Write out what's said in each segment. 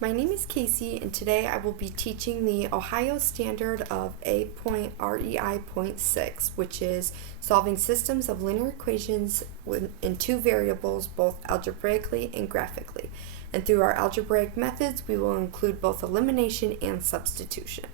My name is Kasey, and today I will be teaching the Ohio Standard of A.REI.6, which is solving systems of linear equations in two variables, both algebraically and graphically. And through our algebraic methods, we will include both elimination and substitution.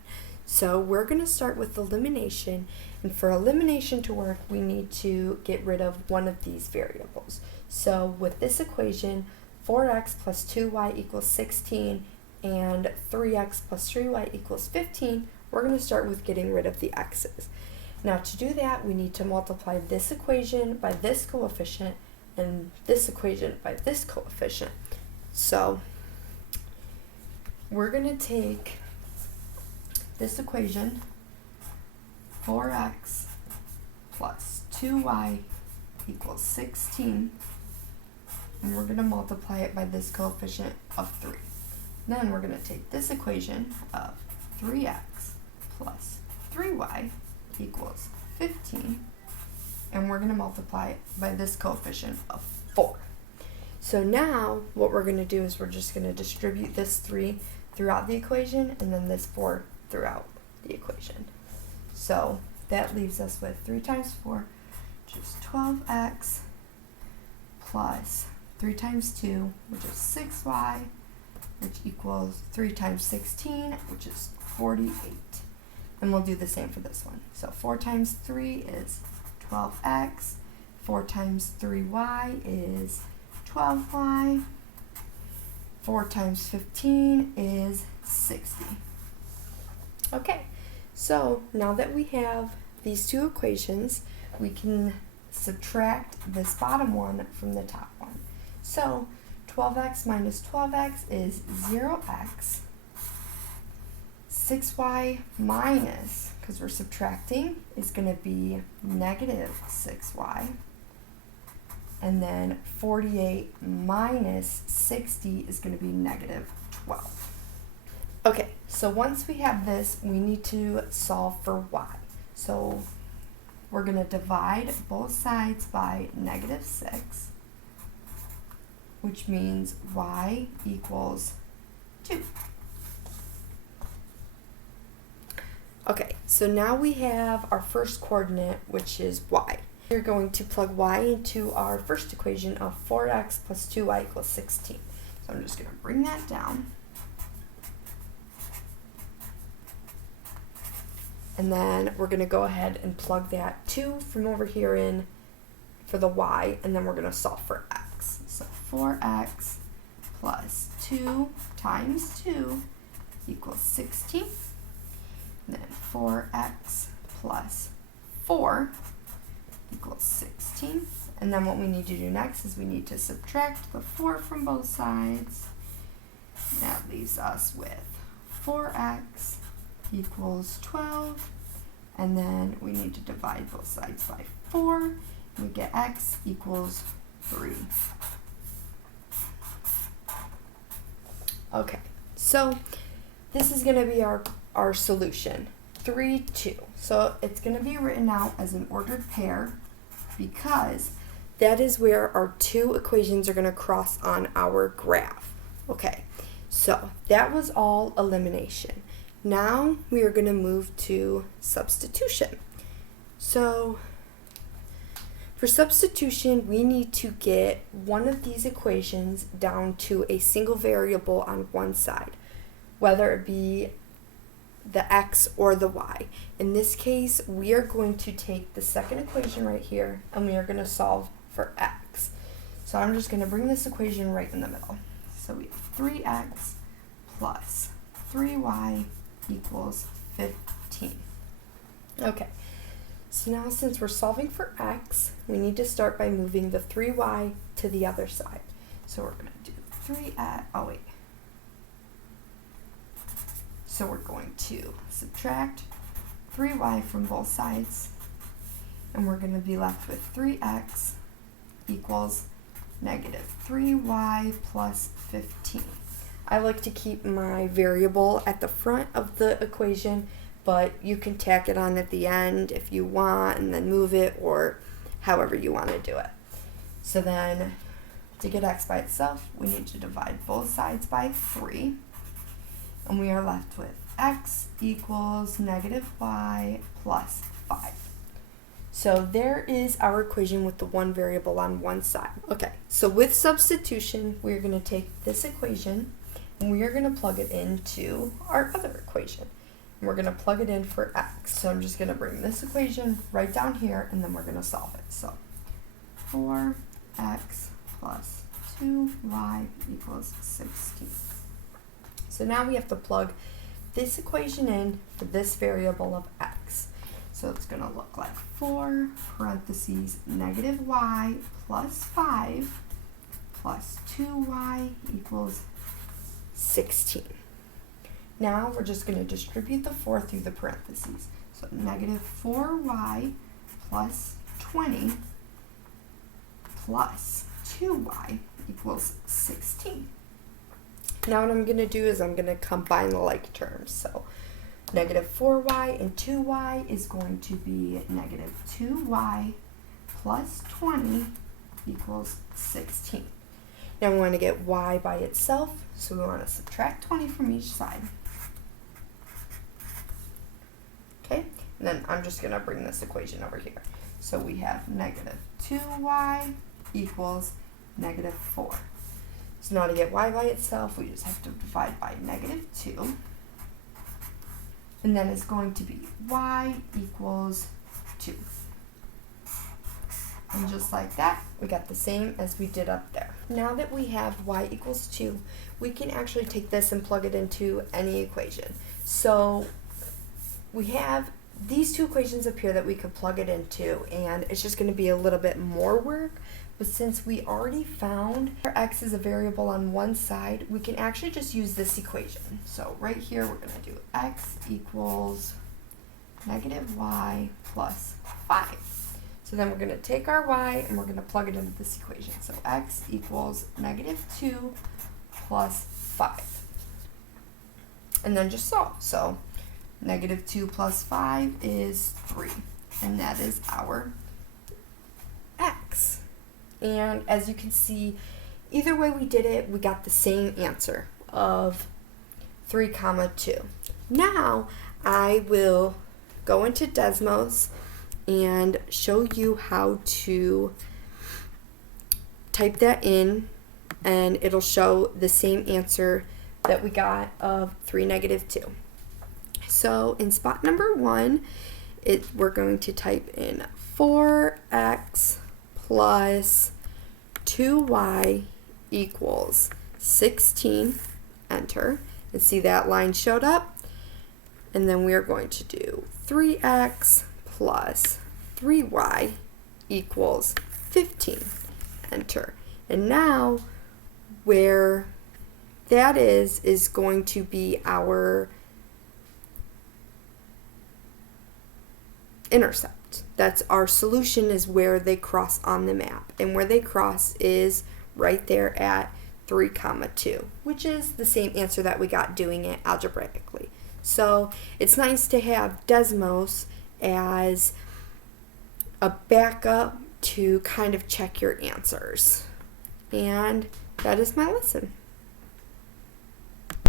So we're going to start with elimination, and for elimination to work, we need to get rid of one of these variables. So with this equation, 4x plus 2y equals 16 and 3x plus 3y equals 15, we're going to start with getting rid of the x's. Now to do that, we need to multiply this equation by this coefficient and this equation by this coefficient. So we're going to take this equation, 4x plus 2y equals 16, and we're going to multiply it by this coefficient of 3. Then we're going to take this equation of 3x plus 3y equals 15, and we're going to multiply it by this coefficient of 4. So now what we're going to do is we're just going to distribute this 3 throughout the equation and then this 4 throughout the equation. So that leaves us with 3 times 4, which is 12x, plus 3 times 2, which is 6y, which equals 3 times 16, which is 48. And we'll do the same for this one. So 4 times 3 is 12x, 4 times 3y is 12y, 4 times 15 is 60. Okay, so now that we have these two equations, we can subtract this bottom one from the top one. So 12x minus 12x is 0x. 6y minus, because we're subtracting, is going to be negative 6y. And then 48 minus 60 is going to be negative 12. Okay, so once we have this, we need to solve for y. So we're going to divide both sides by negative 6, which means y equals 2. Okay, so now we have our first coordinate, which is y. We're going to plug y into our first equation of 4x plus 2y equals 16. So I'm just going to bring that down. And then we're going to go ahead and plug that 2 from over here in for the y, and then we're going to solve for x. So 4x plus 2 times 2 equals 16. And then 4x plus 4 equals 16. And then what we need to do next is we need to subtract the 4 from both sides. That leaves us with 4x equals 12, and then we need to divide both sides by 4, and we get x equals 3. Okay, so this is going to be our solution, 3, 2. So it's going to be written out as an ordered pair because that is where our two equations are going to cross on our graph. Okay, so that was all elimination. Now we are going to move to substitution. So for substitution, we need to get one of these equations down to a single variable on one side, whether it be the x or the y. In this case, we are going to take the second equation right here and we are going to solve for x. So I'm just going to bring this equation right in the middle. So we have 3x plus 3y equals 15. Okay, so now since we're solving for x, we need to start by moving the 3y to the other side. So we're going to do 3x, so we're going to subtract 3y from both sides, and we're going to be left with 3x equals negative 3y plus 15. I like to keep my variable at the front of the equation, but you can tack it on at the end if you want and then move it, or however you want to do it. So then to get x by itself, we need to divide both sides by 3. And we are left with x equals negative y plus 5. So there is our equation with the one variable on one side. Okay, so with substitution, we're going to take this equation and we are going to plug it into our other equation. And we're going to plug it in for x. So I'm just going to bring this equation right down here and then we're going to solve it. So 4x plus 2y equals 16. So now we have to plug this equation in for this variable of x. So it's going to look like 4 parentheses negative y plus 5 plus 2y equals 16. Now we're just going to distribute the 4 through the parentheses. So negative 4y plus 20 plus 2y equals 16. Now what I'm going to do is I'm going to combine the like terms. So negative 4y and 2y is going to be negative 2y plus 20 equals 16. Now we want to get y by itself, so we want to subtract 20 from each side. Okay, and then I'm just going to bring this equation over here. So we have negative 2y equals negative 4. So now to get y by itself, we just have to divide by negative 2. And then it's going to be y equals 2. And just like that, we got the same as we did up there. Now that we have y equals 2, we can actually take this and plug it into any equation. So we have these two equations up here that we could plug it into, and it's just going to be a little bit more work. But since we already found our x is a variable on one side, we can actually just use this equation. So right here, we're going to do x equals negative y plus 5. So then we're going to take our y and we're going to plug it into this equation. So x equals negative 2 plus 5. And then just solve. So negative 2 plus 5 is 3. And that is our x. And as you can see, either way we did it, we got the same answer of 3, 2. Now I will go into Desmos and show you how to type that in, and it'll show the same answer that we got of 3, -2. So in spot number 1, we're going to type in 4x plus 2y equals 16, enter, and see that line showed up. And then we are going to do 3x plus 3y equals 15, enter. And now where that is going to be our intercept. That's our solution, is where they cross on the map. And where they cross is right there at 3, 2, which is the same answer that we got doing it algebraically. So it's nice to have Desmos as a backup to kind of check your answers. And that is my lesson.